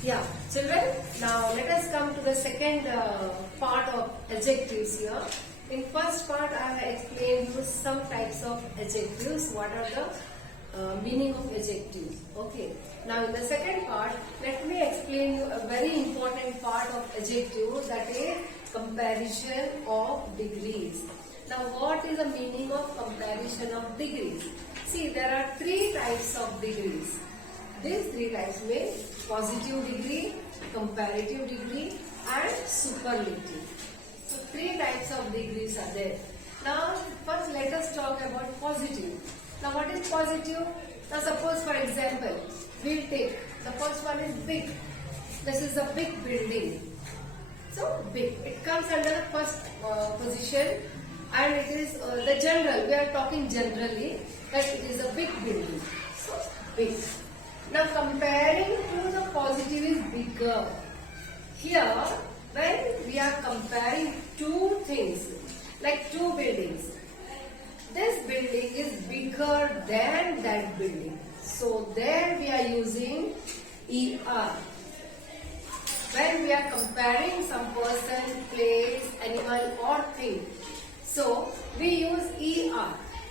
Yeah, children, now let us come to the second part of adjectives here. In first part, I have explained you some types of adjectives. What are the meaning of adjectives? Okay. Now in the second part, let me explain you a very important part of adjective, that is comparison of degrees. Now what is the meaning of comparison of degrees? See, there are three types of degrees. These three types mean positive degree, comparative degree and superlative. So three types of degrees are there. Now first let us talk about positive. Now what is positive? Now suppose for example, we'll take the first one is big. This is a big building. So big. It comes under the first position and it is the general. We are talking generally that it is a big building. So big. Now comparing to the positive is bigger. Here when we are comparing two things like two buildings, this building is bigger than that building. So there we are using ER. When we are comparing some person, place, animal or thing, so we use ER.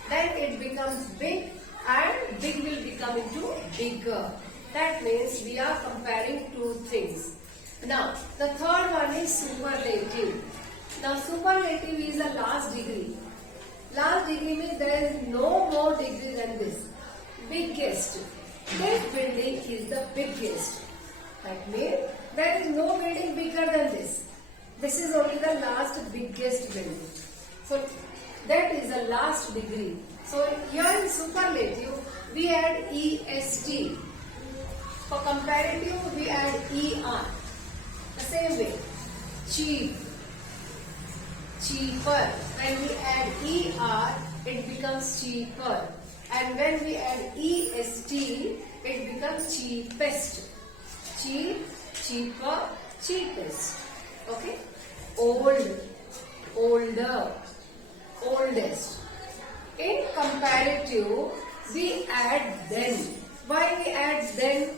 Then it becomes big and big will become into bigger. That means we are comparing two things. Now the third one is superlative. Now superlative is the last degree. Last degree means there is no more degree than this. Biggest. This building is the biggest. That means there is no building bigger than this. This is only the last biggest building. So that is the last degree. So here in superlative we add EST. For comparative we add ER. The same way. Cheap. Cheaper. When we add ER it becomes cheaper. And when we add EST it becomes cheapest. Cheap, cheaper, cheapest. Okay. Old, older, oldest. In comparative, we add then. Why we add then?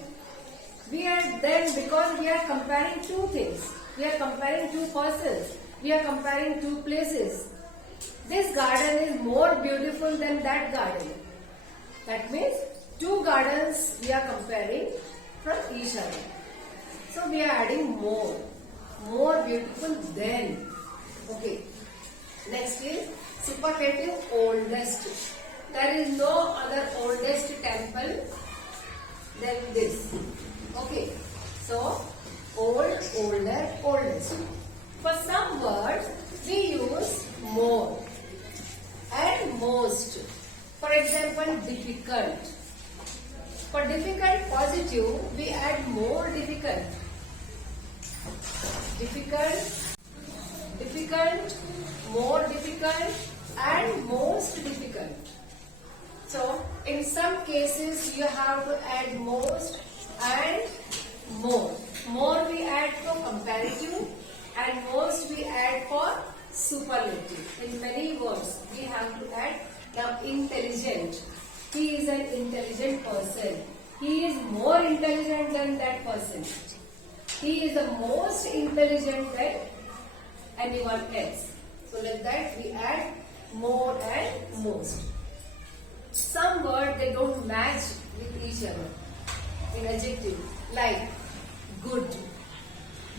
We add then because we are comparing two things. We are comparing two persons. We are comparing two places. This garden is more beautiful than that garden. That means two gardens we are comparing from each other. So we are adding more. More beautiful than. Okay. Next is superlative oldest. There is no other oldest temple than this. Okay. So old, older, oldest. For some words we use more and most. For example, difficult. For difficult positive we add more difficult. Difficult, difficult, more difficult and most difficult. So in some cases you have to add most and more. More we add for comparative and most we add for superlative. In many words we have to add. Now intelligent. He is an intelligent person. He is more intelligent than that person. He is the most intelligent than anyone else. So like that we add more and most. Some words they don't match with each other in adjective, like good,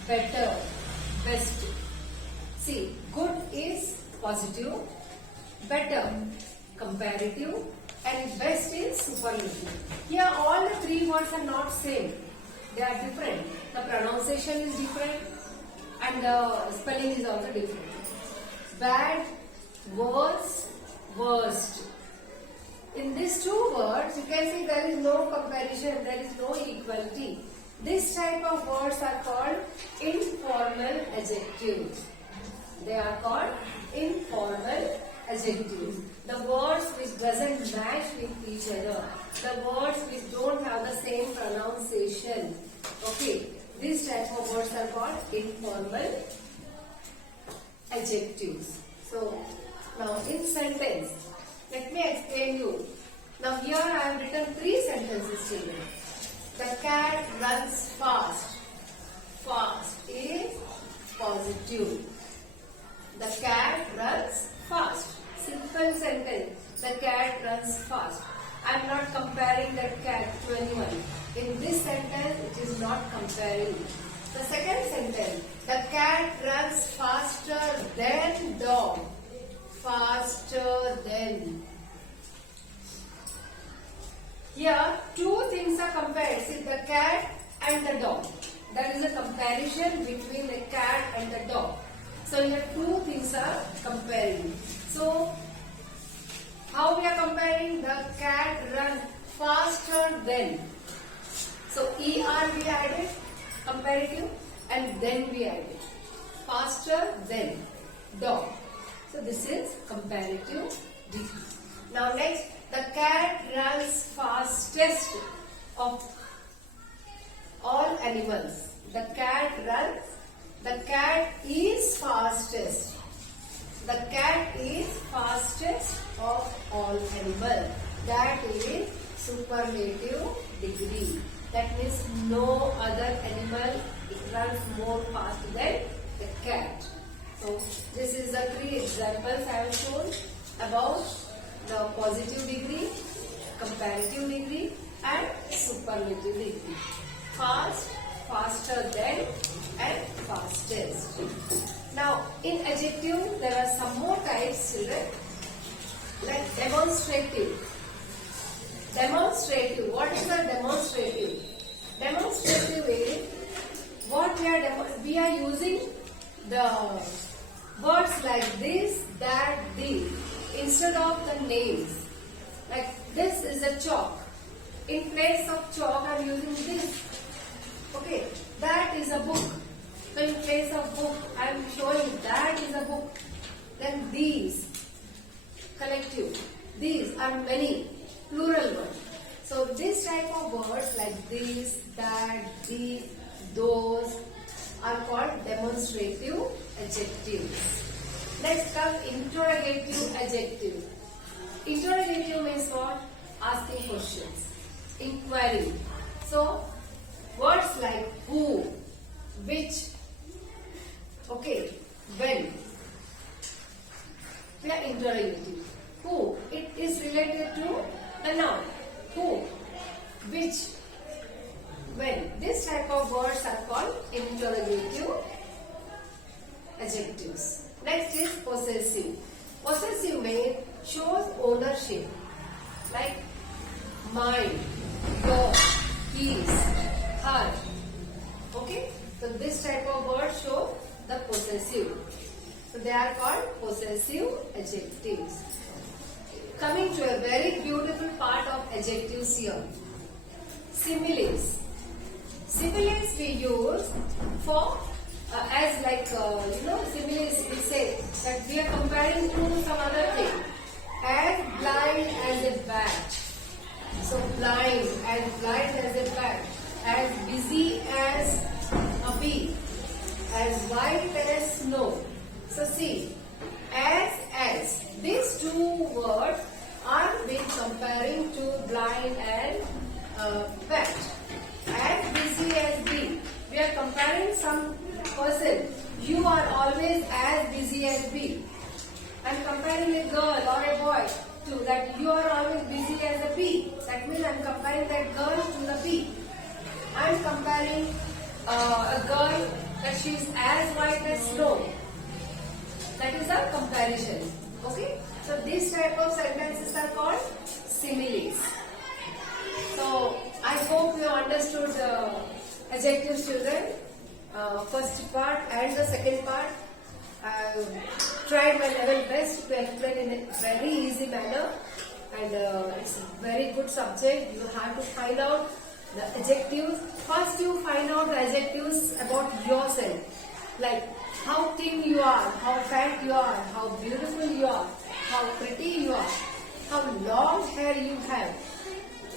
better, best. See, good is positive, better comparative and best is superlative. Here all the three words are not same. They are different. The pronunciation is different and the spelling is also different. Bad, worse, worst. In these two words, you can see there is no comparison, there is no equality. This type of words are called informal adjectives. They are called informal adjectives. The words which doesn't match with each other. The words which don't have the same pronunciation. Okay. These type of words are called informal adjectives. So, now in sentence, let me explain you. Now here I have written three sentences children. The cat runs fast. fast is positive. The cat runs fast. Simple sentence. The cat runs fast. I am not comparing that cat to anyone. In this sentence, it is not comparing. The second sentence. The cat runs faster than dog. Faster than. Here, two things are compared. See, the cat and the dog. There is a comparison between the cat and the dog. So here two things are comparing. So how we are comparing? The cat run faster than. So ER we added, comparative, and then we added. Faster than dog. So this is comparative degree. Now next, the cat runs fastest of all animals. The cat runs. The cat is fastest. The cat is fastest of all animals. That is superlative degree. That means no other animal runs more fast than the cat. So this is the three examples I have shown about the positive degree, comparative degree, and superlative degree. Fast, faster than, and fastest. Now, in adjective, there are some more types, children, like demonstrative. Demonstrative. What is a demonstrative? Demonstrative is what we are using the words like this, that, these instead of the names. Like this is a chalk. In place of chalk, I am using this. Okay, that is a book. So in place of book, I am showing that is a book. Then these, collective. These are many, plural words. So this type of words like this, that, these, those are called demonstrative adjectives. Next comes interrogative adjective. Interrogative means what? Asking questions. Inquiry. So words like who, which, okay, when. They are interrogative. Who? It is related to the noun. Who, which, when. This type of words are called interrogative adjectives. Next is possessive. Possessive means shows ownership. Like mine, your, his, her. Okay? So this type of word show the possessive. So they are called possessive adjectives. Coming to a very beautiful part of adjectives here. Similes. Similes we use for as like similes we say that we are comparing to some other thing. As blind as a bat. So blind as a bat. As busy as a bee. As white as snow. So see, as these two words are being comparing to blind and bat. As busy as bee. We are comparing some person. You are always as busy as bee. I am comparing a girl or a boy to that you are always busy as a bee. That means I am comparing that girl to the bee. I am comparing a girl that she is as white as snow. That is a comparison. Okay? So these type of sentences are called similes. So I hope you understood adjectives, children. First part and the second part. I tried my level best to explain in a very easy manner, and it's a very good subject. You have to find out the adjectives. First you find out the adjectives about yourself, like how thin you are, how fat you are, how beautiful you are, how pretty you are, how long hair you have,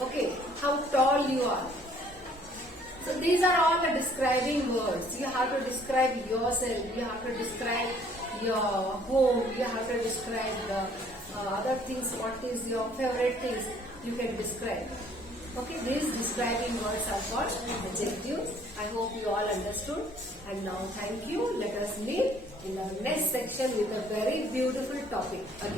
okay, how tall you are. So these are all the describing words. You have to describe yourself, you have to describe your home, you have to describe the other things, what is your favorite things, you can describe. Okay, these describing words are called adjectives. I hope you all understood. And now thank you. Let us meet in our next section with a very beautiful topic again.